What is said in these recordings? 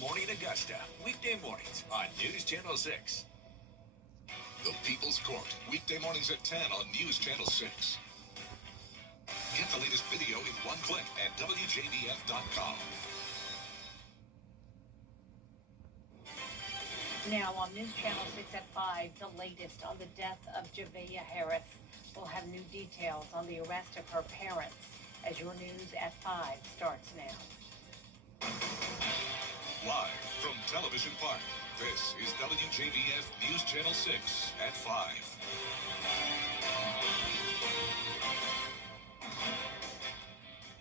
Morning Augusta, weekday mornings on News Channel 6. The People's Court, weekday mornings at 10 on News Channel 6. Get the latest video in one click at WJBF.com. Now on News Channel 6 at 5, the latest on the death of Javea Harris. We'll have new details on the arrest of her parents as your news at 5 starts now. Live from Television Park, this is WJBF News Channel 6 at 5.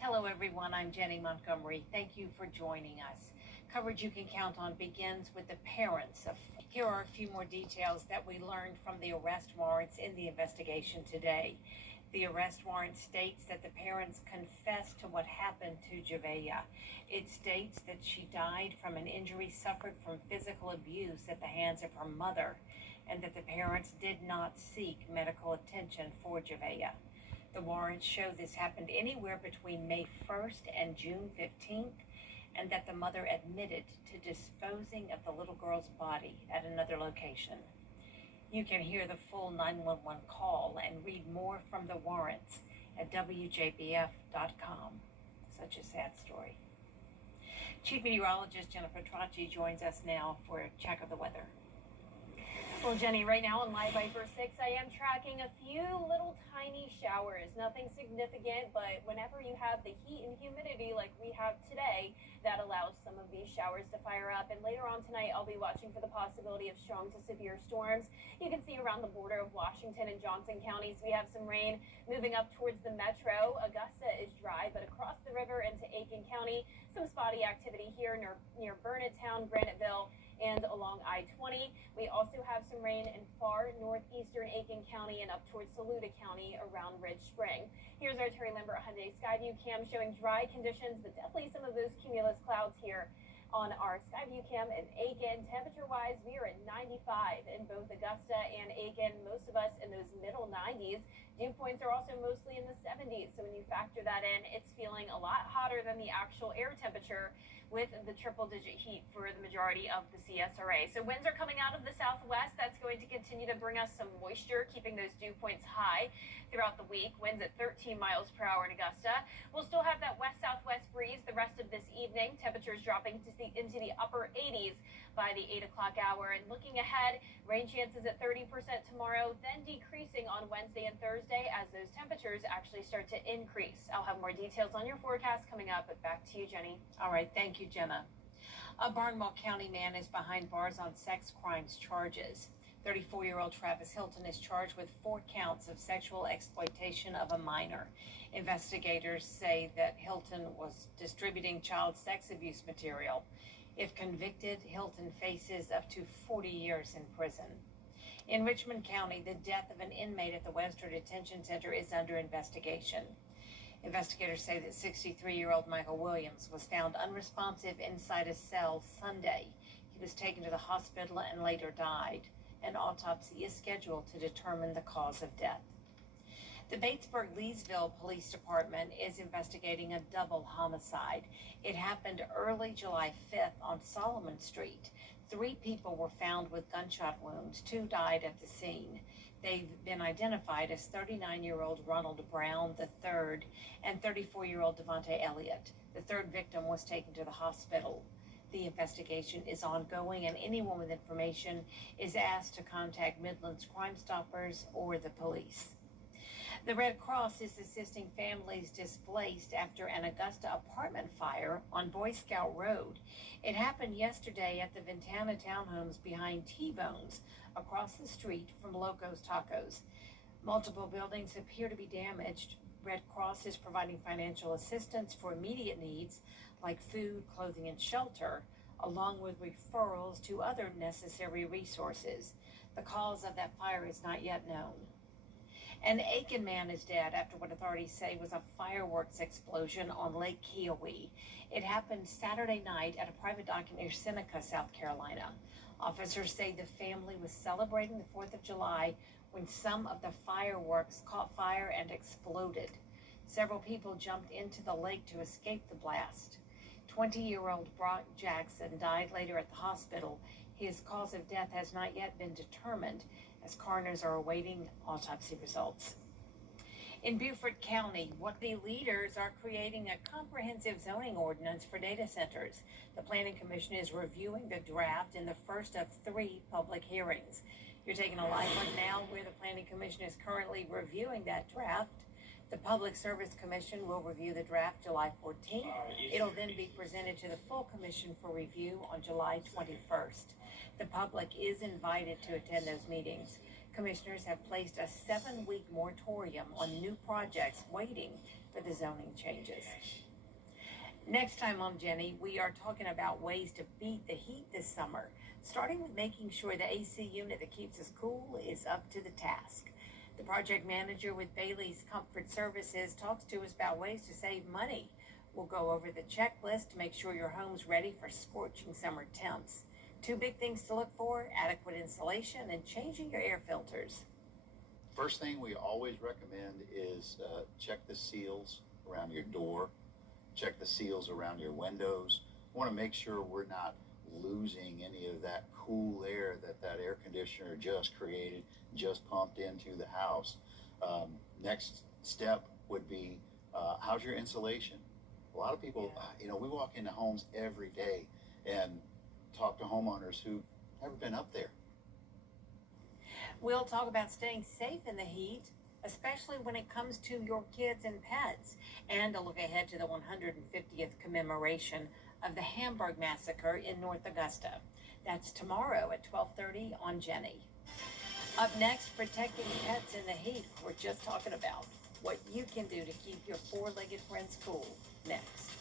Hello everyone, I'm Jenny Montgomery. Thank you for joining us. Coverage you can count on begins with the parents of. Here are a few more details that we learned from the arrest warrants in the investigation today. The arrest warrant states that the parents confessed to what happened to Javea. It states that she died from an injury suffered from physical abuse at the hands of her mother, and that the parents did not seek medical attention for Javea. The warrants show this happened anywhere between May 1st and June 15th, and that the mother admitted to disposing of the little girl's body at another location. You can hear the full 911 call and read more from the warrants at WJBF.com. Such a sad story. Chief Meteorologist Jennifer Tracci joins us now for a check of the weather. Well, Jenny, right now on Live Viper 6, I am tracking a few little tiny showers. Nothing significant, but whenever you have the heat and humidity like we have today, that allows some of these showers to fire up. And later on tonight, I'll be watching for the possibility of strong to severe storms. You can see around the border of Washington and Johnson counties, we have some rain moving up towards the metro. Augusta is dry, but across the river into Aiken County, some spotty activity here near Burnettown, Graniteville, and along I-20. We also have some rain in far northeastern Aiken County and up towards Saluda County around Ridge Spring. Here's our Terry Lambert Hyundai Skyview Cam showing dry conditions, but definitely some of those cumulus clouds here on our Skyview Cam in Aiken. Temperature-wise, we are at 95 in both Augusta and Aiken. Most of us in those middle 90s. Dew points are also mostly in the 70s. So when you factor that in, it's feeling a lot hotter than the actual air temperature with the triple-digit heat for the majority of the CSRA. So winds are coming out of the southwest. That's going to continue to bring us some moisture, keeping those dew points high throughout the week. Winds at 13 miles per hour in Augusta. We'll still have that west-southwest breeze the rest of this evening. Temperatures dropping into the upper 80s by the 8 o'clock hour. And looking ahead, rain chances at 30% tomorrow, then decreasing on Wednesday and Thursday as those temperatures actually start to increase. I'll have more details on your forecast coming up, but back to you, Jenny. All right, thank you, Jenna. A Barnwell County man is behind bars on sex crimes charges. 34-year-old Travis Hilton is charged with 4 counts of sexual exploitation of a minor. Investigators say that Hilton was distributing child sex abuse material. If convicted, Hilton faces up to 40 years in prison. In Richmond County, the death of an inmate at the Webster Detention Center is under investigation. Investigators say that 63-year-old Michael Williams was found unresponsive inside a cell Sunday. He was taken to the hospital and later died. An autopsy is scheduled to determine the cause of death. The Batesburg-Leesville Police Department is investigating a double homicide. It happened early July 5th on Solomon Street. 3 people were found with gunshot wounds. 2 died at the scene. They've been identified as 39-year-old Ronald Brown III and 34-year-old Devontae Elliott. The 3rd victim was taken to the hospital. The investigation is ongoing, and anyone with information is asked to contact Midland's Crime Stoppers or the police. The Red Cross is assisting families displaced after an Augusta apartment fire on Boy Scout Road. It happened yesterday at the Ventana Townhomes behind T-Bones, across the street from Loco's Tacos. Multiple buildings appear to be damaged. Red Cross is providing financial assistance for immediate needs like food, clothing, and shelter, along with referrals to other necessary resources. The cause of that fire is not yet known. An Aiken man is dead after what authorities say was a fireworks explosion on Lake Keowee. It happened Saturday night at a private dock near Seneca, South Carolina. Officers say the family was celebrating the 4th of July when some of the fireworks caught fire and exploded. Several people jumped into the lake to escape the blast. 20-year-old Brock Jackson died later at the hospital. His cause of death has not yet been determined, as coroners are awaiting autopsy results. In Beaufort County, the leaders are creating a comprehensive zoning ordinance for data centers. The Planning Commission is reviewing the draft in the first of 3 public hearings. You're taking a live look now where the Planning Commission is currently reviewing that draft. The Public Service Commission will review the draft July 14th. It'll then be presented to the full commission for review on July 21st. The public is invited to attend those meetings. Commissioners have placed a 7-week moratorium on new projects waiting for the zoning changes. Next time on Jenny, we are talking about ways to beat the heat this summer, starting with making sure the AC unit that keeps us cool is up to the task. The project manager with Bailey's Comfort Services talks to us about ways to save money. We'll go over the checklist to make sure your home's ready for scorching summer temps. 2 big things to look for: adequate insulation and changing your air filters. First thing we always recommend is check the seals around your door, check the seals around your windows. We want to make sure we're not losing any of that cool air that air conditioner just created, just pumped into the house. Next step would be, how's your insulation? A lot of people, we walk into homes every day and talk to homeowners who've never been up there. We'll talk about staying safe in the heat, especially when it comes to your kids and pets, and a look ahead to the 150th commemoration of the Hamburg Massacre in North Augusta. That's tomorrow at 12:30 on Jenny. Up next, protecting pets in the heat. We're just talking about what you can do to keep your 4-legged friends cool. Next.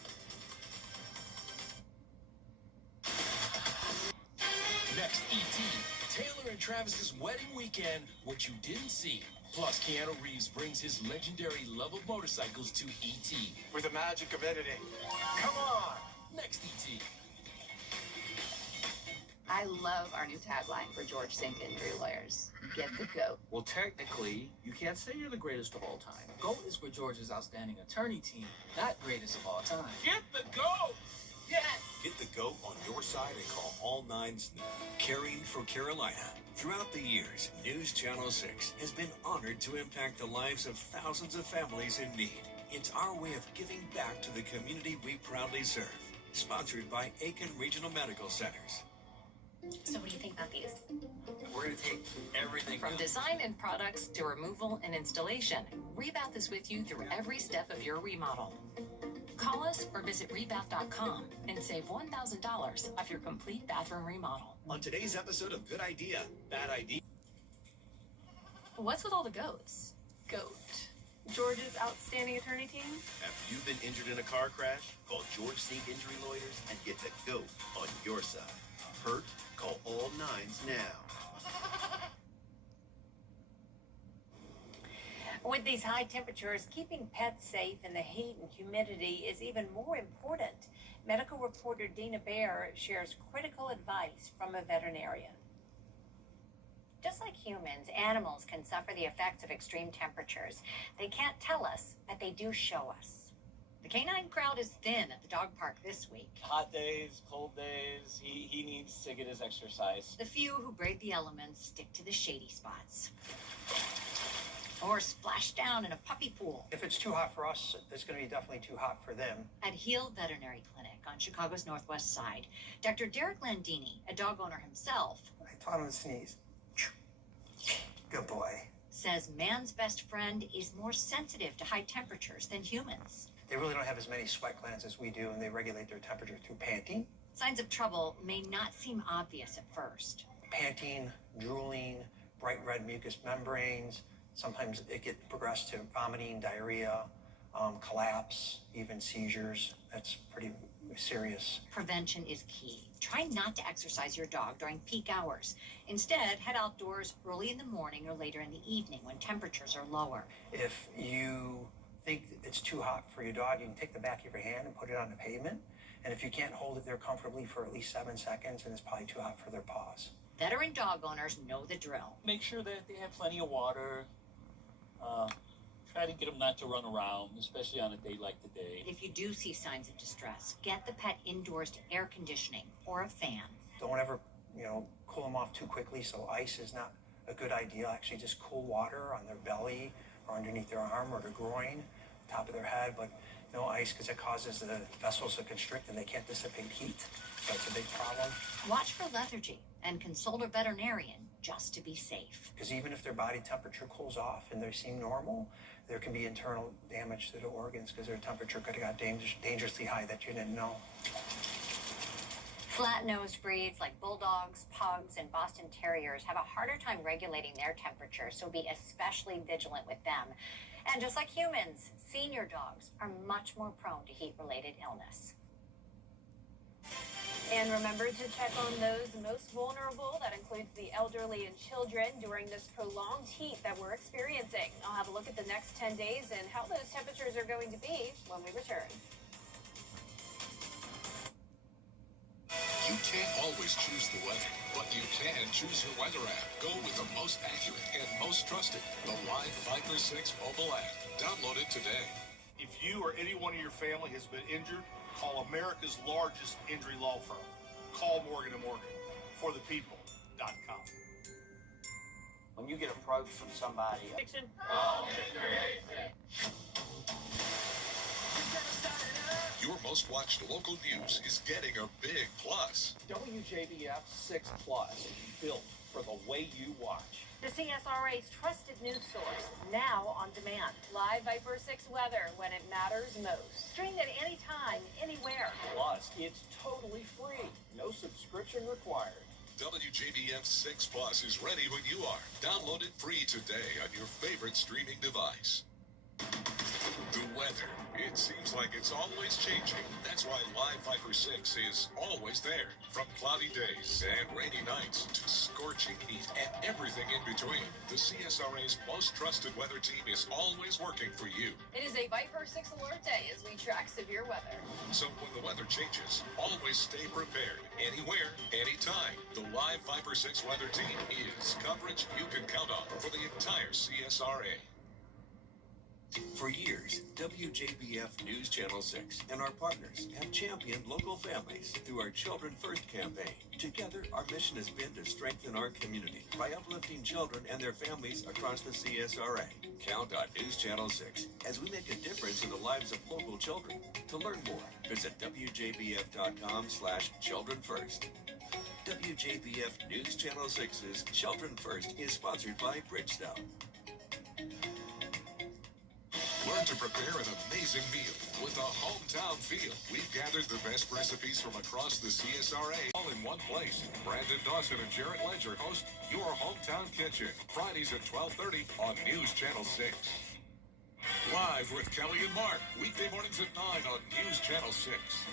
Next, E.T. Taylor and Travis's wedding weekend. What you didn't see. Plus, Keanu Reeves brings his legendary love of motorcycles to E.T. With the magic of editing. Come on! Next, E.T. I love our new tagline for George Sink Injury Lawyers. Get the GOAT. Well, technically, you can't say you're the greatest of all time. GOAT is for George's outstanding attorney team, not greatest of all time. Get the GOAT! Yes! Get the GOAT on your side and call all 9s now. Caring for Carolina. Throughout the years, News Channel 6 has been honored to impact the lives of thousands of families in need. It's our way of giving back to the community we proudly serve. Sponsored by Aiken Regional Medical Centers. So what do you think about these? We're going to take everything From design and products to removal and installation, Rebath is with you through every step of your remodel. Call us or visit rebath.com and save $1,000 off your complete bathroom remodel. On today's episode of Good Idea, Bad Idea. What's with all the goats? GOAT. George's outstanding attorney team. Have you been injured in a car crash? Call George Sink Injury Lawyers and get the GOAT on your side. Hurt? Call all 9s now. With these high temperatures, keeping pets safe in the heat and humidity is even more important. Medical reporter Dina Baer shares critical advice from a veterinarian. Just like humans, animals can suffer the effects of extreme temperatures. They can't tell us, but they do show us. The canine crowd is thin at the dog park this week. hot days, cold days. He needs to get his exercise. The few who brave the elements stick to the shady spots. Or splash down in a puppy pool. If it's too hot for us, it's going to be definitely too hot for them. At Heal Veterinary Clinic on Chicago's Northwest Side, Dr. Derek Landini, a dog owner himself, I taught him to sneeze. Good boy. says man's best friend is more sensitive to high temperatures than humans. They really don't have as many sweat glands as we do, and they regulate their temperature through panting. Signs of trouble may not seem obvious at first. Panting, drooling, bright red mucous membranes. Sometimes it gets progressed to vomiting, diarrhea, collapse, even seizures. That's pretty serious. Prevention is key. Try not to exercise your dog during peak hours. Instead, head outdoors early in the morning or later in the evening when temperatures are lower. If you think it's too hot for your dog, you can take the back of your hand and put it on the pavement. And if you can't hold it there comfortably for at least 7 seconds, then it's probably too hot for their paws. Veteran dog owners know the drill. Make sure that they have plenty of water. Try to get them not to run around, especially on a day like today. If you you do see signs of distress, get the pet indoors to air conditioning or a fan. Don't ever, cool them off too quickly, so ice is not a good idea. Actually, just cool water on their belly or underneath their arm or their groin, top of their head, but no ice because it causes the vessels to constrict and they can't dissipate heat. So it's a big problem. Watch for lethargy and consult a veterinarian just to be safe. Because even if their body temperature cools off and they seem normal, there can be internal damage to the organs because their temperature could have got dangerously high that you didn't know. Flat-nosed breeds like bulldogs, pugs, and Boston Terriers have a harder time regulating their temperature, so be especially vigilant with them. And just like humans, senior dogs are much more prone to heat-related illness. And remember to check on those most vulnerable. That includes the elderly and children during this prolonged heat that we're experiencing. I'll have a look at the next 10 days and how those temperatures are going to be when we return. You can't always choose the weather, but you can choose your weather app. Go with the most accurate and most trusted, the Live Viper 6 mobile app. Download it today. If you or anyone in your family has been injured, call America's largest injury law firm. Call Morgan & Morgan. ForThePeople.com. When you get approached from somebody, Your most watched local news is getting a big plus. WJBF 6 Plus, built for the way you watch. The CSRA's trusted news source, now on demand. Live Viper 6 weather when it matters most. Streamed at any time, anywhere. Plus, it's totally free. No subscription required. WJBF 6 Plus is ready when you are. Download it free today on your favorite streaming device. The weather. It seems like it's always changing. That's why Live Viper 6 is always there. From cloudy days and rainy nights to scorching heat and everything in between, the CSRA's most trusted weather team is always working for you. It is a Viper 6 alert day as we track severe weather. So when the weather changes, always stay prepared. Anywhere, anytime. The Live Viper 6 weather team is coverage you can count on for the entire CSRA. For years, WJBF News Channel 6 and our partners have championed local families through our Children First campaign. Together, our mission has been to strengthen our community by uplifting children and their families across the CSRA. Count on News Channel 6 as we make a difference in the lives of local children. To learn more, visit WJBF.com/childrenfirst. WJBF News Channel 6's Children First is sponsored by Bridgestone. Learn to prepare an amazing meal with a hometown feel. We've gathered the best recipes from across the CSRA all in one place. Brandon Dawson and Jarrett Ledger host Your Hometown Kitchen, Fridays at 12:30 on News Channel 6. Live with Kelly and Mark, weekday mornings at 9 on News Channel 6.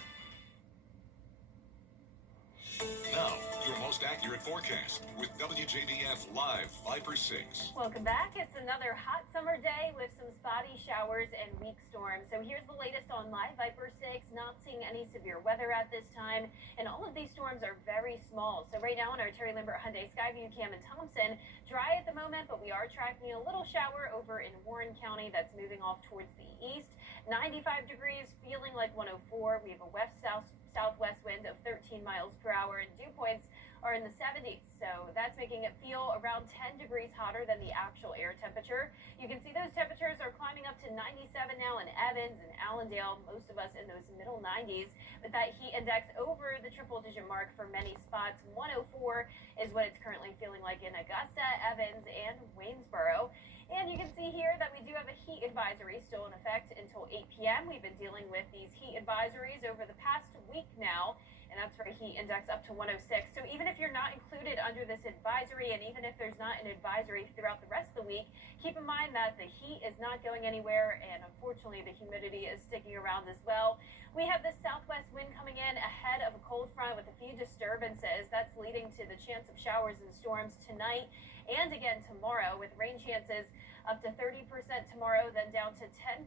Now, your most accurate forecast with WJBF Live Viper 6. Welcome back. It's another hot summer day with some spotty showers and weak storms. So here's the latest on Live Viper 6. Not seeing any severe weather at this time. And all of these storms are very small. So right now on our Terry Limbert Hyundai Skyview Cam in Thompson, dry at the moment, but we are tracking a little shower over in Warren County that's moving off towards the east. 95 degrees, feeling like 104. We have a west-southwest wind of 13 miles per hour, and dew points are in the 70s. So that's making it feel around 10 degrees hotter than the actual air temperature. You can see those temperatures are climbing up to 97 now in Evans and Allendale, most of us in those middle 90s. With that heat index over the triple-digit mark for many spots, 104 is what it's currently feeling like in Augusta, Evans, and Waynesboro. And you can see here that we do have a heat advisory still in effect until 8 p.m. We've been dealing with these heat advisories over the past week now, and that's for a heat index up to 106. So even if you're not included under this advisory, and even if there's not an advisory throughout the rest of the week, keep in mind that the heat is not going anywhere, and unfortunately the humidity is sticking around as well. We have this southwest wind coming in ahead of a cold front with a few disturbances. That's leading to the chance of showers and storms tonight and again tomorrow, with rain chances up to 30% tomorrow, then down to 10%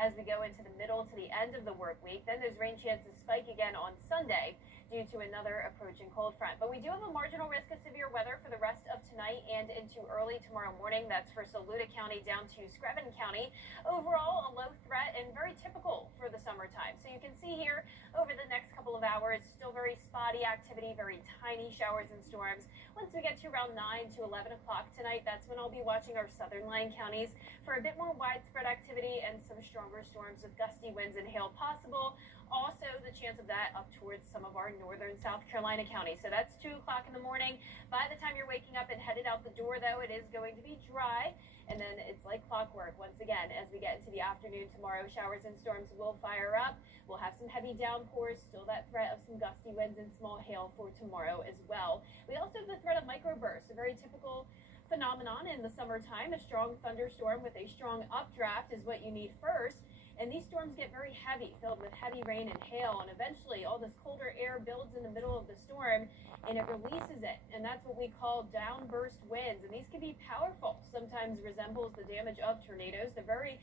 as we go into the middle to the end of the work week. Then those rain chances spike again on Sunday due to another approaching cold front. But we do have a marginal risk of severe weather for the rest of tonight and into early tomorrow morning. That's for Saluda County down to Screven County. Overall, a low threat and very typical for the summer. you can see here over the next couple of hours, still very spotty activity, very tiny showers and storms. Once we get to around 9 to 11 o'clock tonight, that's when I'll be watching our southern line counties for a bit more widespread activity and some stronger storms with gusty winds and hail possible. Also, the chance of that up towards some of our northern South Carolina counties. So that's 2 o'clock in the morning. By the time you're waking up and headed out the door, though, it is going to be dry. And then it's like clockwork once again as we get into the afternoon tomorrow. Showers and storms will fire up. We'll have some heavy downpours, still that threat of some gusty winds and small hail for tomorrow as well. We also have the threat of microbursts, a very typical phenomenon in the summertime. A strong thunderstorm with a strong updraft is what you need first. And these storms get very heavy, filled with heavy rain and hail, and eventually all this colder air builds in the middle of the storm and it releases it, and that's what we call downburst winds. And these can be powerful, sometimes resembles the damage of tornadoes. They're very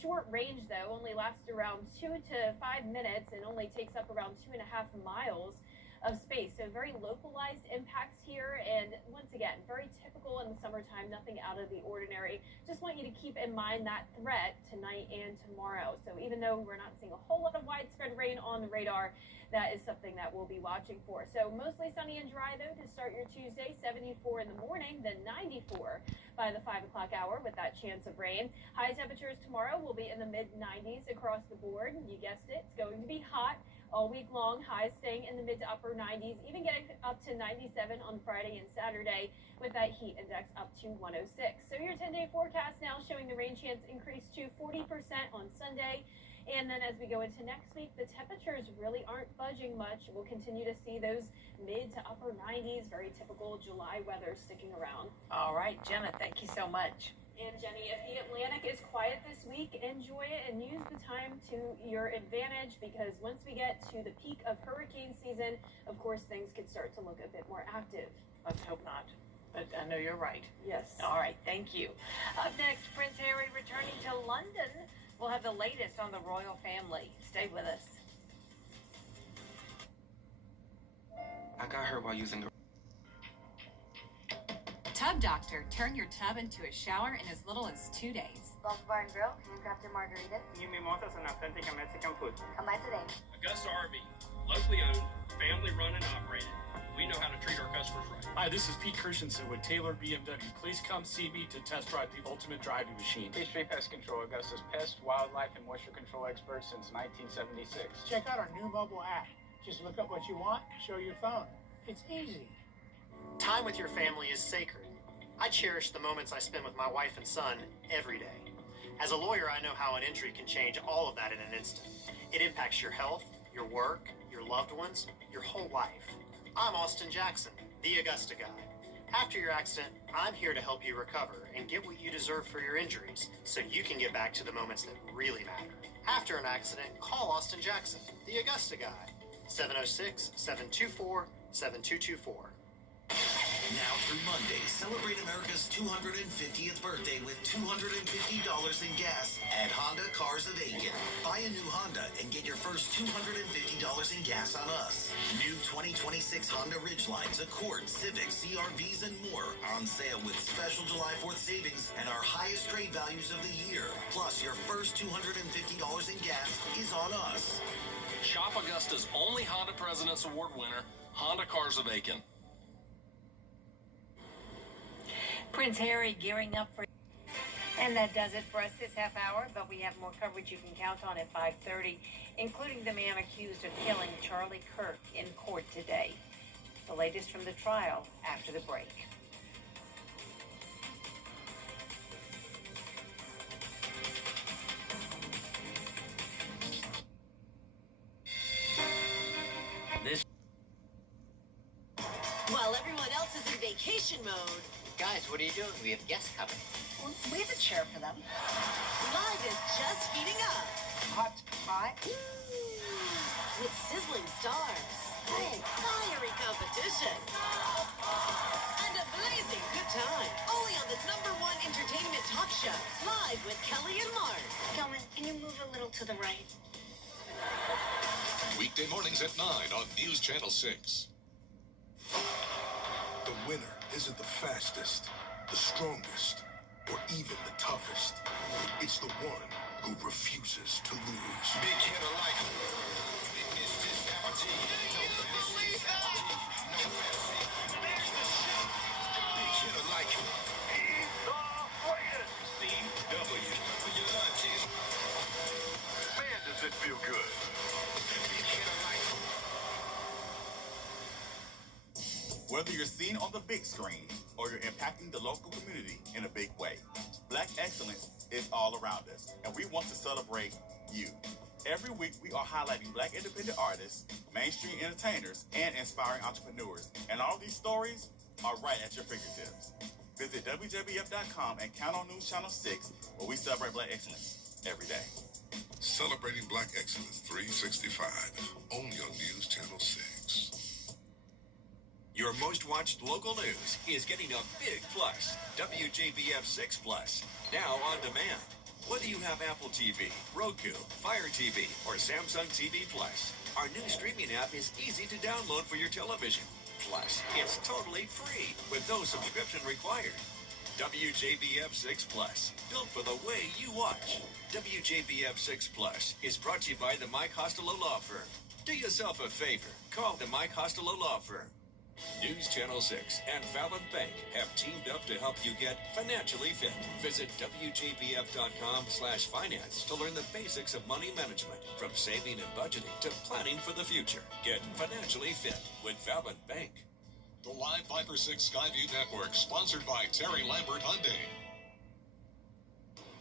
short range, though, only lasts around 2 to 5 minutes and only takes up around 2.5 miles of space. So very localized impacts here, and once again, very typical in the summertime, nothing out of the ordinary. Just want you to keep in mind that threat tonight and tomorrow. So even though we're not seeing a whole lot of widespread rain on the radar, that is something that we'll be watching for. So mostly sunny and dry, though, to start your Tuesday. 74 in the morning, then 94 by the 5 o'clock hour with that chance of rain. High temperatures tomorrow will be in the mid-90s across the board. You guessed it, it's going to be hot all week long. Highs staying in the mid to upper 90s, even getting up to 97 on Friday and Saturday with that heat index up to 106. So your 10-day forecast now showing the rain chance increase to 40% on Sunday. And then as we go into next week, the temperatures really aren't budging much. We'll continue to see those mid to upper 90s, very typical July weather sticking around. All right, Jenna, thank you so much. And Jenny, if the Atlantic is quiet this week, enjoy it and use the time to your advantage, because once we get to the peak of hurricane season, of course, things could start to look a bit more active. Let's hope not. But I know you're right. Yes. All right, thank you. Up next, Prince Harry returning to London. We'll have the latest on the royal family. Stay with us. I got her while using the Tub Doctor. Turn your tub into a shower in as little as 2 days. Golf Bar and Grill, handcrafted margaritas. New mimosas and authentic Mexican food. Come by today. Augusta RV, locally owned, family run and operated. We know how to treat our customers right. Hi, this is Pete Christensen with Taylor BMW. Please come see me to test drive the ultimate driving machine. Peachtree Pest Control, Augusta's pest, wildlife, and moisture control expert since 1976. Check out our new mobile app. Just look up what you want, show your phone. It's easy. Time with your family is sacred. I cherish the moments I spend with my wife and son every day. As a lawyer, I know how an injury can change all of that in an instant. It impacts your health, your work, your loved ones, your whole life. I'm Austin Jackson, the Augusta guy. After your accident, I'm here to help you recover and get what you deserve for your injuries so you can get back to the moments that really matter. After an accident, call Austin Jackson, the Augusta guy. 706-724-7224. Now through Monday, celebrate America's 250th birthday with $250 in gas at Honda Cars of Aiken. Buy a new Honda and get your first $250 in gas on us. New 2026 Honda Ridgelines, Accord, Civics, CR-Vs, and more on sale with special July 4th savings and our highest trade values of the year. Plus, your first $250 in gas is on us. Shop Augusta's only Honda President's Award winner, Honda Cars of Aiken. Prince Harry gearing up for... And that does it for us this half hour, but we have more coverage you can count on at 5:30, including the man accused of killing Charlie Kirk in court today. The latest from the trial after the break. While everyone else is in vacation mode. Guys, what are you doing? We have guests coming. Well, we have a chair for them. Live is just heating up. Hot. With sizzling stars. Hey, fiery competition. And a blazing good time. Only on the #1 entertainment talk show. Live with Kelly and Mark. Kelman, can you move a little to the right? Weekday mornings at 9 on News Channel 6. The winner isn't the fastest, the strongest, or even the toughest. It's the one who refuses to lose. Big Kid of Life. Does it feel good? Whether you're seen on the big screen or you're impacting the local community in a big way, Black excellence is all around us, and we want to celebrate you. Every week, we are highlighting Black independent artists, mainstream entertainers, and inspiring entrepreneurs. And all these stories are right at your fingertips. Visit WJBF.com and count on News Channel 6, where we celebrate Black excellence every day. Celebrating Black excellence 365, only on News Channel 6. Your most watched local news is getting a big plus. WJBF 6 Plus, now on demand. Whether you have Apple TV, Roku, Fire TV, or Samsung TV Plus, our new streaming app is easy to download for your television. Plus, it's totally free with no subscription required. WJBF 6 Plus, built for the way you watch. WJBF 6 Plus is brought to you by the Mike Costello Law Firm. Do yourself a favor. Call the Mike Costello Law Firm. News Channel 6 and Fallon Bank have teamed up to help you get financially fit. Visit WJBF.com/finance to learn the basics of money management, from saving and budgeting to planning for the future. Get financially fit with Fallon Bank. The Live Viper 6 Skyview Network, sponsored by Terry Lambert Hyundai.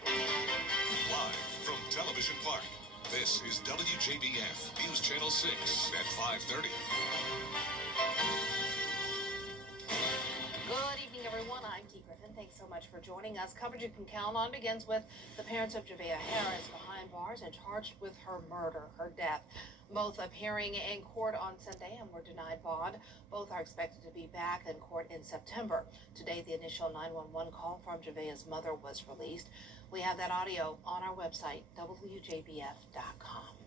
Live from Television Park, this is WJBF News Channel 6 at 5:30. Good evening, everyone. I'm Dee Griffin. Thanks so much for joining us. Coverage you can count on begins with the parents of Javea Harris behind bars and charged with her murder, her death. Both appearing in court on Sunday and were denied bond. Both are expected to be back in court in September. Today, the initial 911 call from Javea's mother was released. We have that audio on our website, WJBF.com.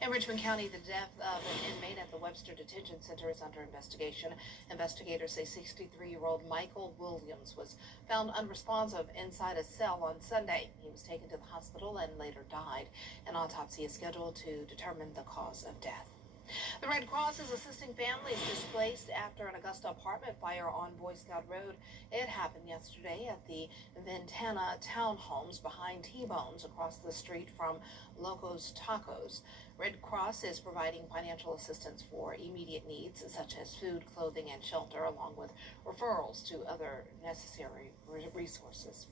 In Richmond County, the death of an inmate at the Webster Detention Center is under investigation. Investigators say 63-year-old Michael Williams was found unresponsive inside a cell on Sunday. He was taken to the hospital and later died. An autopsy is scheduled to determine the cause of death. The Red Cross is assisting families displaced after an Augusta apartment fire on Boy Scout Road. It happened yesterday at the Ventana townhomes behind T-Bones across the street from Locos Tacos. Red Cross is providing financial assistance for immediate needs such as food, clothing, and shelter, along with referrals to other necessary resources.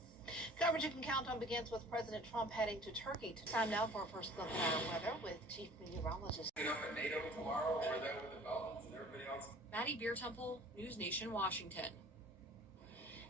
Coverage you can count on begins with President Trump heading to Turkey. Time now for a first look at our weather with Chief Meteorologist. Get up at NATO tomorrow over there with the Dolphins and everybody else. Maddie Beertemple, News Nation, Washington.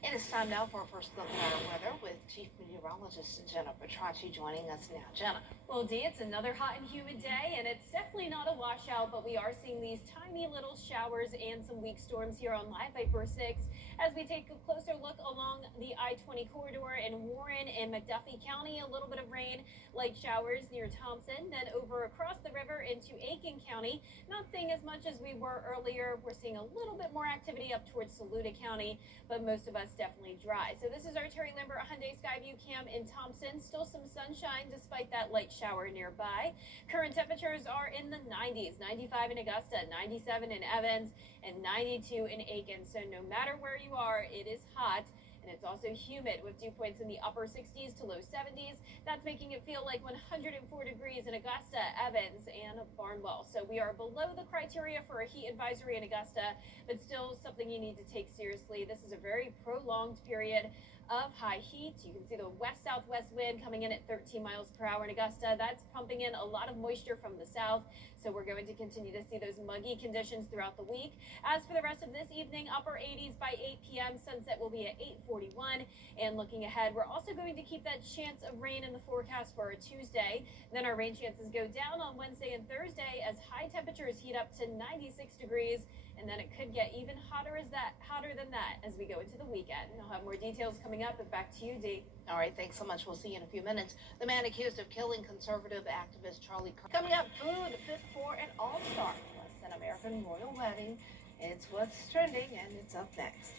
It is time now for a first look at our weather with Chief Meteorologist Jenna Petracci joining us now. Jenna. Well, Dee, it's another hot and humid day, and it's definitely not a washout, but we are seeing these tiny little showers and some weak storms here on Live Viper 6 as we take a closer look along the I-20 corridor in Warren and McDuffie County. A little bit of rain, light showers near Thompson, then over across the river into Aiken County. Not seeing as much as we were earlier. We're seeing a little bit more activity up towards Saluda County, but most of us definitely dry. So this is our Terry Lambert Hyundai Skyview Cam in Thompson. Still some sunshine despite that light shower nearby. Current temperatures are in the 90s, 95 in Augusta, 97 in Evans, and 92 in Aiken. So no matter where you are, it is hot. And it's also humid with dew points in the upper 60s to low 70s. That's making it feel like 104 degrees in Augusta, Evans, and Barnwell. So we are below the criteria for a heat advisory in Augusta, but still something you need to take seriously. This is a very prolonged period of high heat. You can see the west-southwest wind coming in at 13 miles per hour in Augusta. That's pumping in a lot of moisture from the south. So we're going to continue to see those muggy conditions throughout the week. As for the rest of this evening, upper 80s by 8 p.m. Sunset will be at 8:41. And looking ahead, we're also going to keep that chance of rain in the forecast for a Tuesday. Then our rain chances go down on Wednesday and Thursday as high temperatures heat up to 96 degrees. And then it could get even hotter than that as we go into the weekend. I'll have more details coming up, but back to you, Dee. All right, thanks so much. We'll see you in a few minutes. The man accused of killing conservative activist Charlie Kirk. Coming up, food fit for an all-star, plus an American royal wedding. It's what's trending, and it's up next.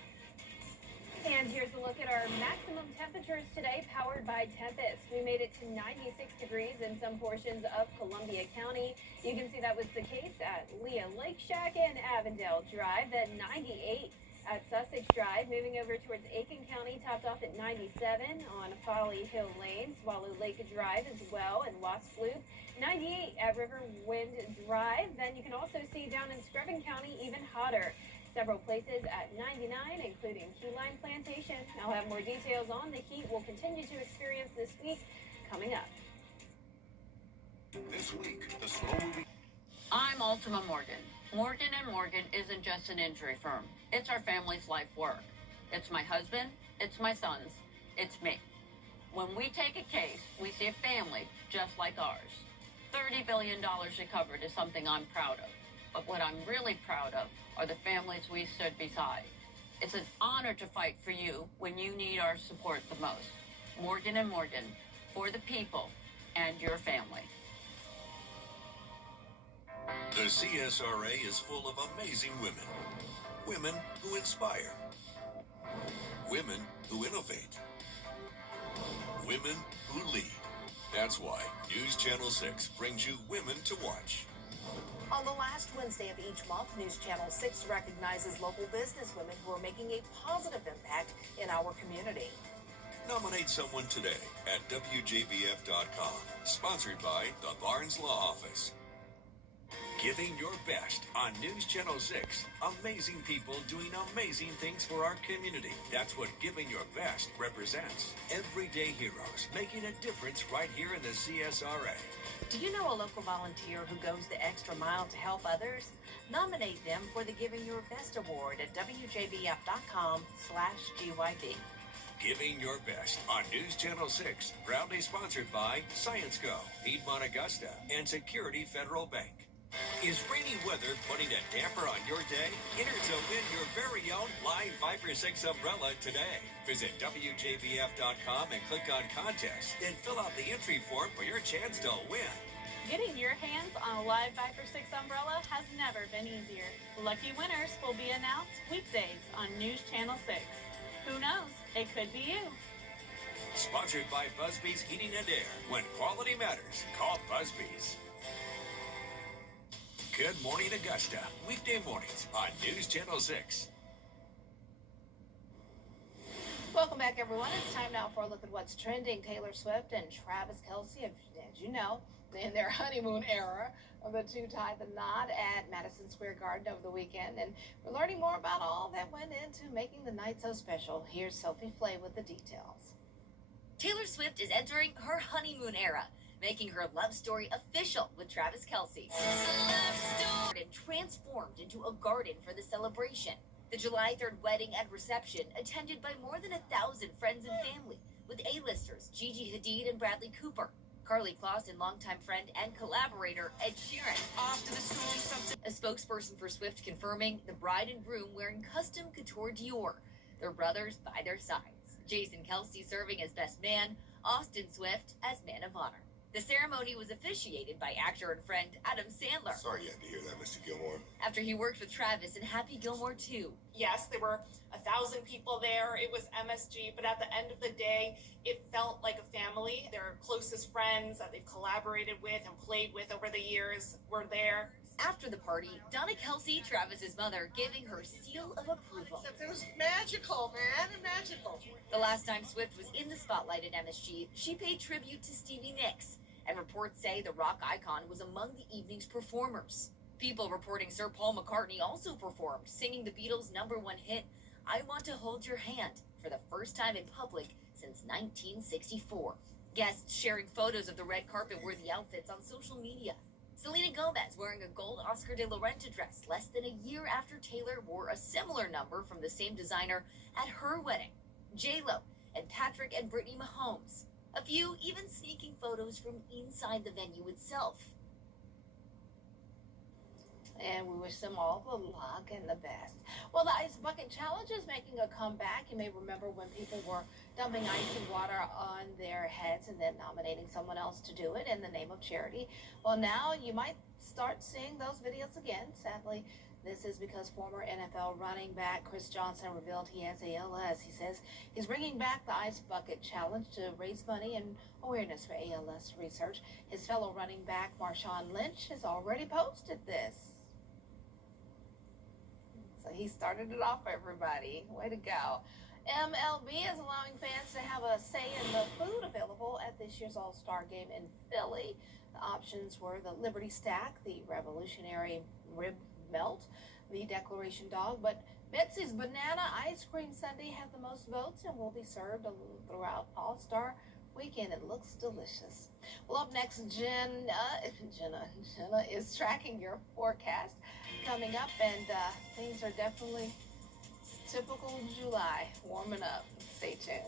And here's a look at our maximum temperatures today, powered by Tempest. We made it to 96 degrees in some portions of Columbia County. You can see that was the case at Leah Lake Shack and Avondale Drive, at 98 at Sussex Drive. Moving over towards Aiken County, topped off at 97 on Folly Hill Lane, Swallow Lake Drive as well, and Wasp Loop. 98 at Riverwind Drive. Then you can also see down in Screven County even hotter. Several places at 99, including Key Lime Plantation. I'll have more details on the heat we'll continue to experience this week coming up. This week, the slow moving. I'm Ultima Morgan. Morgan & Morgan isn't just an injury firm. It's our family's life work. It's my husband, it's my sons, it's me. When we take a case, we see a family just like ours. $30 billion recovered is something I'm proud of. But what I'm really proud of are the families we stood beside. It's an honor to fight for you when you need our support the most. Morgan & Morgan, for the people and your family. The CSRA is full of amazing women. Women who inspire. Women who innovate. Women who lead. That's why News Channel 6 brings you Women to Watch. On the last Wednesday of each month, News Channel 6 recognizes local businesswomen who are making a positive impact in our community. Nominate someone today at WJBF.com. Sponsored by the Barnes Law Office. Giving your best on News Channel 6. Amazing people doing amazing things for our community. That's what Giving Your Best represents. Everyday heroes making a difference right here in the CSRA. Do you know a local volunteer who goes the extra mile to help others? Nominate them for the Giving Your Best Award at WJBF.com/GYB. Giving Your Best on News Channel 6. Proudly sponsored by Science Go, Piedmont Augusta, and Security Federal Bank. Is rainy weather putting a damper on your day? Enter to win your very own Live Viper 6 umbrella today. Visit WJBF.com and click on Contest. Then fill out the entry form for your chance to win. Getting your hands on a Live Viper 6 umbrella has never been easier. Lucky winners will be announced weekdays on News Channel 6. Who knows? It could be you. Sponsored by Busby's Heating and Air. When quality matters, call Busby's. Good Morning Augusta, weekday mornings on News Channel 6. Welcome back, everyone. It's time now for a look at what's trending. Taylor Swift and Travis Kelce, as you know, in their honeymoon era, the two tied the knot at Madison Square Garden over the weekend. And we're learning more about all that went into making the night so special. Here's Sophie Flay with the details. Taylor Swift is entering her honeymoon era, making her love story official with Travis Kelce. And transformed into a garden for the celebration. The July 3rd wedding and reception attended by more than 1,000 friends and family, with A-listers Gigi Hadid and Bradley Cooper, Carly Kloss and longtime friend and collaborator Ed Sheeran. A spokesperson for Swift confirming the bride and groom wearing custom couture Dior, their brothers by their sides. Jason Kelce serving as best man, Austin Swift as man of honor. The ceremony was officiated by actor and friend Adam Sandler. Sorry you had to hear that, Mr. Gilmore. After he worked with Travis in Happy Gilmore 2. Yes, there were 1,000 people there. It was MSG, but at the end of the day, it felt like a family. Their closest friends that they've collaborated with and played with over the years were there. After the party, Donna Kelce, Travis's mother, giving her seal of approval. It was magical, man, magical. The last time Swift was in the spotlight at MSG, she paid tribute to Stevie Nicks. And reports say the rock icon was among the evening's performers. People reporting Sir Paul McCartney also performed, singing the Beatles' #1 hit, I Want to Hold Your Hand, for the first time in public since 1964. Guests sharing photos of the red carpet-worthy outfits on social media. Selena Gomez wearing a gold Oscar de la Renta dress less than a year after Taylor wore a similar number from the same designer at her wedding. J-Lo and Patrick and Brittany Mahomes. A few even sneaking photos from inside the venue itself. And we wish them all the luck and the best. Well, the Ice Bucket Challenge is making a comeback. You may remember when people were dumping ice and water on their heads and then nominating someone else to do it in the name of charity. Well, now you might start seeing those videos again. Sadly, this is because former NFL running back Chris Johnson revealed he has ALS. He says he's bringing back the Ice Bucket Challenge to raise money and awareness for ALS research. His fellow running back Marshawn Lynch has already posted this. So he started it off, everybody. Way to go. MLB is allowing fans to have a say in the food available at this year's All-Star game in Philly. The options were the Liberty Stack, the Revolutionary Rib Melt, the Declaration Dog, but Betsy's Banana Ice Cream Sundae had the most votes and will be served throughout All-Star Weekend. It looks delicious. Well, up next, Jenna is tracking your forecast coming up, and things are definitely typical July, warming up. Stay tuned.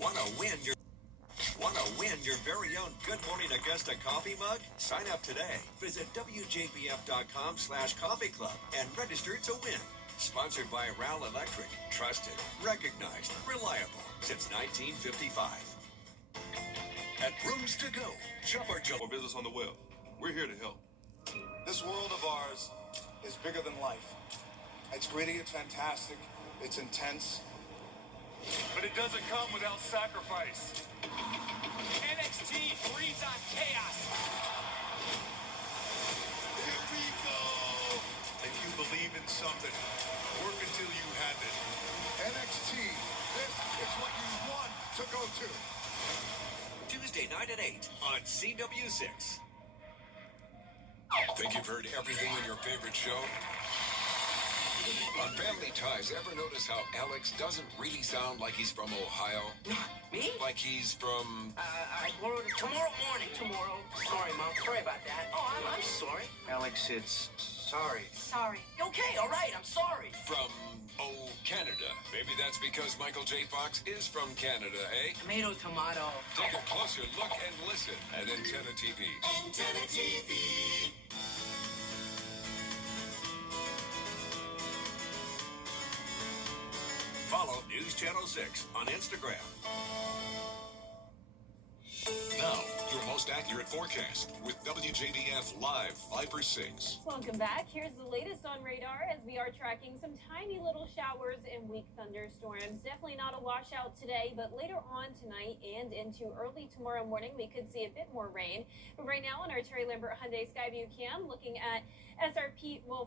Want to win your very own Good Morning Augusta coffee mug? Sign up today. Visit WJBF.com/coffee club and register to win. Sponsored by RAL Electric. Trusted, recognized, reliable since 1955. At Rooms to Go, shop our jumbo business on the web. We're here to help. This world of ours is bigger than life. It's gritty, it's fantastic, it's intense. But it doesn't come without sacrifice. NXT breeds on chaos. Here we go. If you believe in something, work until you have it. NXT, this is what you want to go to. Tuesday night at 8 on CW6. Think you've heard everything in your favorite show? On Family Ties, ever notice how Alex doesn't really sound like he's from Ohio? Me? Like he's from... Tomorrow morning. Tomorrow. Sorry, Mom. Sorry about that. Oh, I'm sorry. Alex, it's sorry. Sorry. Okay, all right. I'm sorry. From, Canada. Maybe that's because Michael J. Fox is from Canada, eh? Tomato. Take a closer look and listen at Antenna TV. Antenna TV. Follow News Channel 6 on Instagram. Now, your most accurate forecast with WJBF Live 5/6. Welcome back. Here's the latest on radar as we are tracking some tiny little showers and weak thunderstorms. Definitely not a washout today, but later on tonight and into early tomorrow morning, we could see a bit more rain. But right now on our Terry Lambert Hyundai Skyview cam, looking at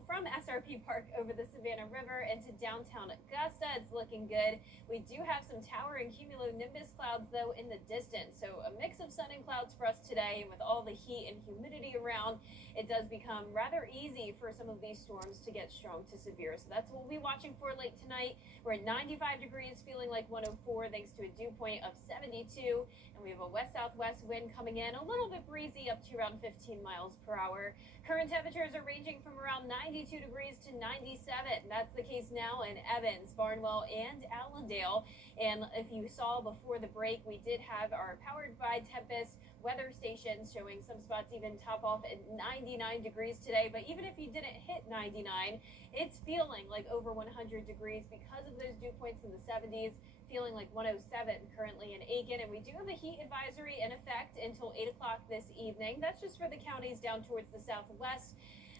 from SRP Park over the Savannah River into downtown Augusta, it's looking good. We do have some towering cumulonimbus clouds, though, in the distance. So a mix of sun and clouds for us today. And with all the heat and humidity around, it does become rather easy for some of these storms to get strong to severe. So that's what we'll be watching for late tonight. We're at 95 degrees, feeling like 104, thanks to a dew point of 72. And we have a west-southwest wind coming in, a little bit breezy, up to around 15 miles per hour. Current temperatures are ranging from around 92 degrees to 97. That's the case now in Evans, Barnwell, and Allendale. And if you saw before the break, we did have our Powered by Tempest weather stations showing some spots even top off at 99 degrees today. But even if you didn't hit 99, it's feeling like over 100 degrees because of those dew points in the 70s. Feeling like 107 currently in Aiken, and we do have a heat advisory in effect until 8 o'clock this evening. That's just for the counties down towards the southwest.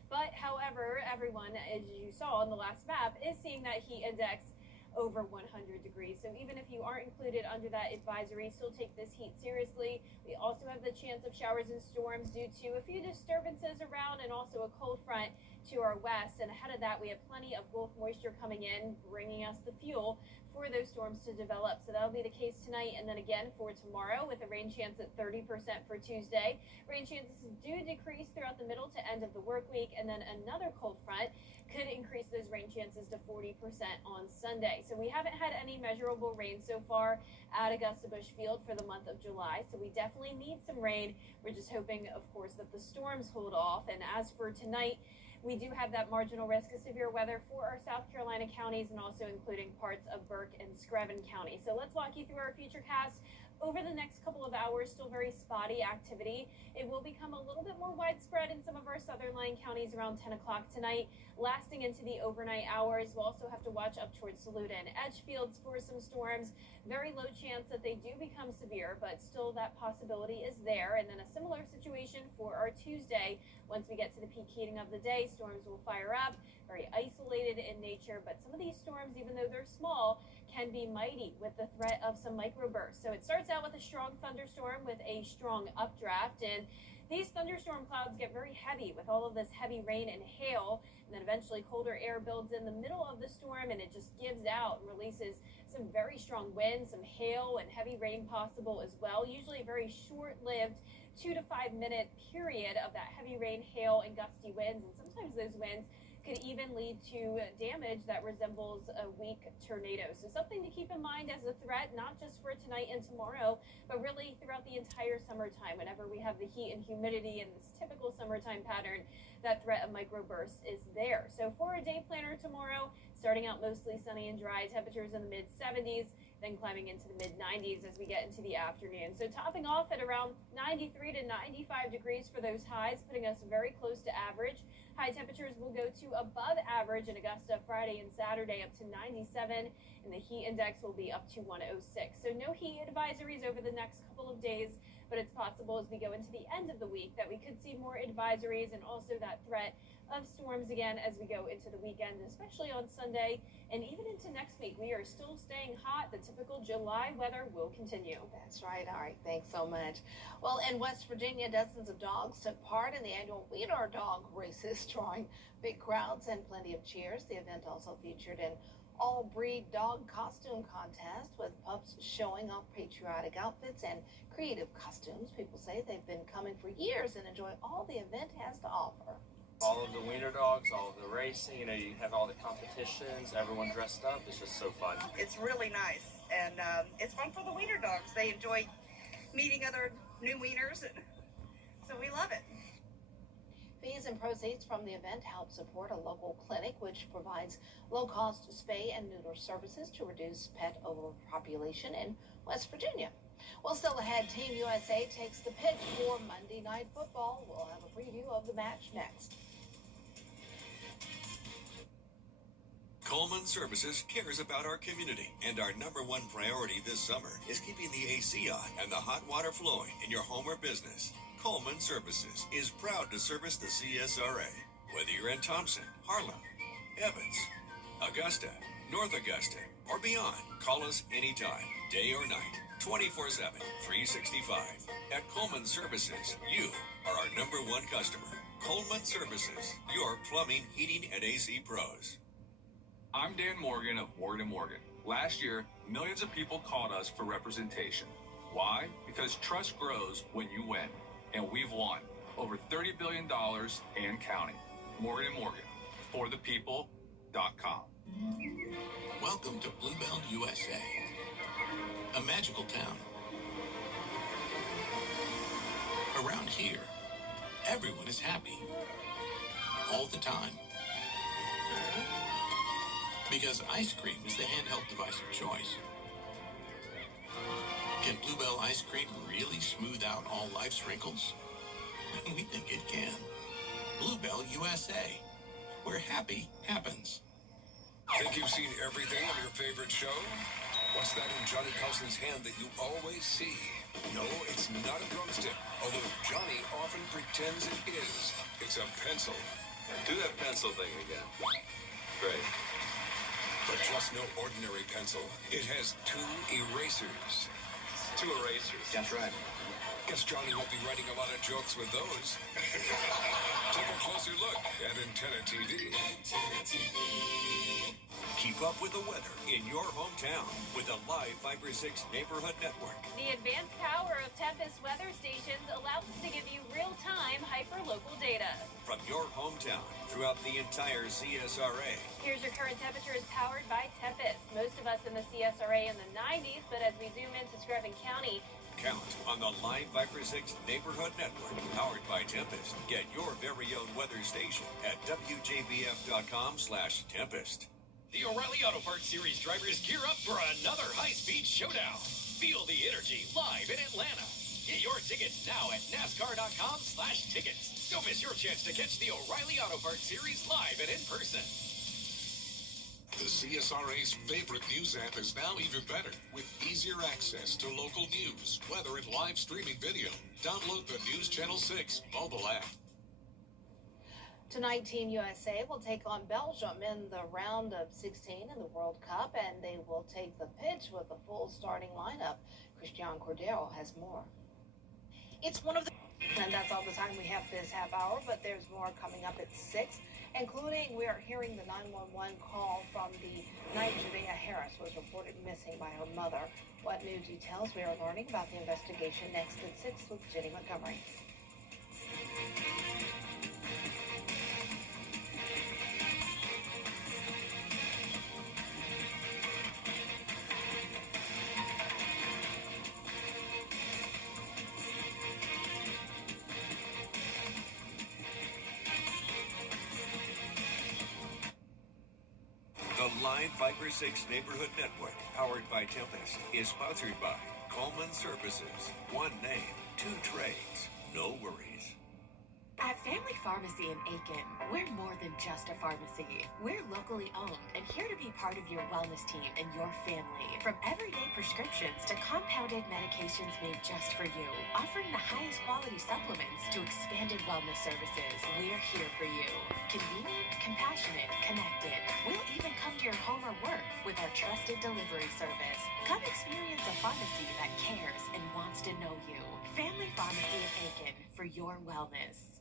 But however, everyone, as you saw on the last map, is seeing that heat index over 100 degrees. So even if you aren't included under that advisory, still take this heat seriously. We also have the chance of showers and storms due to a few disturbances around and also a cold front to our west. And ahead of that, we have plenty of Gulf moisture coming in, bringing us the fuel for those storms to develop. So that'll be the case tonight, and then again for tomorrow with a rain chance at 30% for Tuesday. Rain chances do decrease throughout the middle to end of the work week, and then another cold front could increase those rain chances to 40% on Sunday. So we haven't had any measurable rain so far at Augusta Busch Field for the month of July, so we definitely need some rain. We're just hoping, of course, that the storms hold off. And as for tonight, we do have that marginal risk of severe weather for our South Carolina counties and also including parts of Burke and Screven County. So let's walk you through our future cast. Over the next couple of hours, still very spotty activity. It will become a little bit more widespread in some of our southern line counties around 10 o'clock tonight, lasting into the overnight hours. We'll also have to watch up towards Saluda and Edgefields for some storms. Very low chance that they do become severe, but still that possibility is there. And then a similar situation for our Tuesday. Once we get to the peak heating of the day, storms will fire up, very isolated in nature. But some of these storms, even though they're small, can be mighty with the threat of some microbursts. So it starts out with a strong thunderstorm with a strong updraft, and these thunderstorm clouds get very heavy with all of this heavy rain and hail, and then eventually colder air builds in the middle of the storm, and it just gives out and releases some very strong winds, some hail, and heavy rain possible as well. Usually a very short-lived 2 to 5 minute period of that heavy rain, hail, and gusty winds, and sometimes those winds could even lead to damage that resembles a weak tornado. So something to keep in mind as a threat, not just for tonight and tomorrow, but really throughout the entire summertime. Whenever we have the heat and humidity and this typical summertime pattern, that threat of microbursts is there. So for a day planner tomorrow, starting out mostly sunny and dry, temperatures in the mid 70s, then climbing into the mid 90s as we get into the afternoon. So topping off at around 93 to 95 degrees for those highs, putting us very close to average. High temperatures will go to above average in Augusta Friday and Saturday, up to 97, and the heat index will be up to 106. So no heat advisories over the next couple of days, but it's possible as we go into the end of the week that we could see more advisories and also that threat of storms again as we go into the weekend, especially on Sunday and even into next week. We are still staying hot. The typical July weather will continue. That's right. All right. Thanks so much. Well, in West Virginia, dozens of dogs took part in the annual Wiener Dog races, drawing big crowds and plenty of cheers. The event also featured an all-breed dog costume contest with pups showing off patriotic outfits and creative costumes. People say they've been coming for years and enjoy all the event has to offer. All of the wiener dogs, all of the racing, you have all the competitions, everyone dressed up. It's just so fun. It's really nice, and it's fun for the wiener dogs. They enjoy meeting other new wieners, and so we love it. Fees and proceeds from the event help support a local clinic which provides low-cost spay and neuter services to reduce pet overpopulation in West Virginia. Well, still ahead, Team USA takes the pitch for Monday Night Football. We'll have a preview of the match next. Coleman Services cares about our community, and our #1 priority this summer is keeping the AC on and the hot water flowing in your home or business. Coleman Services is proud to service the CSRA. Whether you're in Thompson, Harlem, Evans, Augusta, North Augusta, or beyond, call us anytime, day or night, 24/7, 365. At Coleman Services, you are our #1 customer. Coleman Services, your plumbing, heating, and AC pros. I'm Dan Morgan of Morgan & Morgan. Last year, millions of people called us for representation. Why? Because trust grows when you win. And we've won over $30 billion and counting. Morgan & Morgan, forthepeople.com. Welcome to Bluebell, USA, a magical town. Around here, everyone is happy all the time. Because ice cream is the handheld device of choice. Can Bluebell ice cream really smooth out all life's wrinkles? We think it can. Bluebell USA, where happy happens. Think you've seen everything on your favorite show? What's that in Johnny Carson's hand that you always see? No, it's not a drumstick, although Johnny often pretends it is. It's a pencil. Do that pencil thing again. Great. But just no ordinary pencil. It has 2 erasers. 2 erasers. That's right. Guess Johnny won't be writing a lot of jokes with those. Take a closer look at Antenna TV. Keep up with the weather in your hometown with the live 5/6 neighborhood network. The advanced power of Tempest weather stations allows us to give you real-time hyper-local data. From your hometown throughout the entire CSRA. Here's your current temperature is powered by Tempest. Most of us in the CSRA in the 90s, but as we zoom into Screven County, Count on the live 5/6 neighborhood network powered by Tempest. Get your very own weather station at WJBF.com/Tempest. The O'Reilly Auto Parts Series drivers gear up for another high-speed showdown. Feel the energy live in Atlanta. Get your tickets now at NASCAR.com/tickets. Don't miss your chance to catch the O'Reilly Auto Parts Series live and in person. The CSRA's favorite news app is now even better with easier access to local news, weather, and live streaming video. Download the News Channel 6 mobile app. Tonight, Team USA will take on Belgium in the round of 16 in the World Cup, and they will take the pitch with a full starting lineup. Christian Cordero has more. It's one of the And that's all the time we have this half hour, but there's more coming up at 6, including we are hearing the 911 call from the night Javea Harris was reported missing by her mother. What new details we are learning about the investigation next at 6 with Jenny Montgomery. The Live Viper 6 Neighborhood Network, powered by Tempest, is sponsored by Coleman Services. One name, two trades, no worries. At Family Pharmacy in Aiken, we're more than just a pharmacy. We're locally owned and here to be part of your wellness team and your family. From everyday prescriptions to compounded medications made just for you, offering the highest quality supplements to expanded wellness services, we're here for you. Convenient, compassionate, connected. We'll even come to your home or work with our trusted delivery service. Come experience a pharmacy that cares and wants to know you. Family Pharmacy in Aiken for your wellness.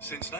Since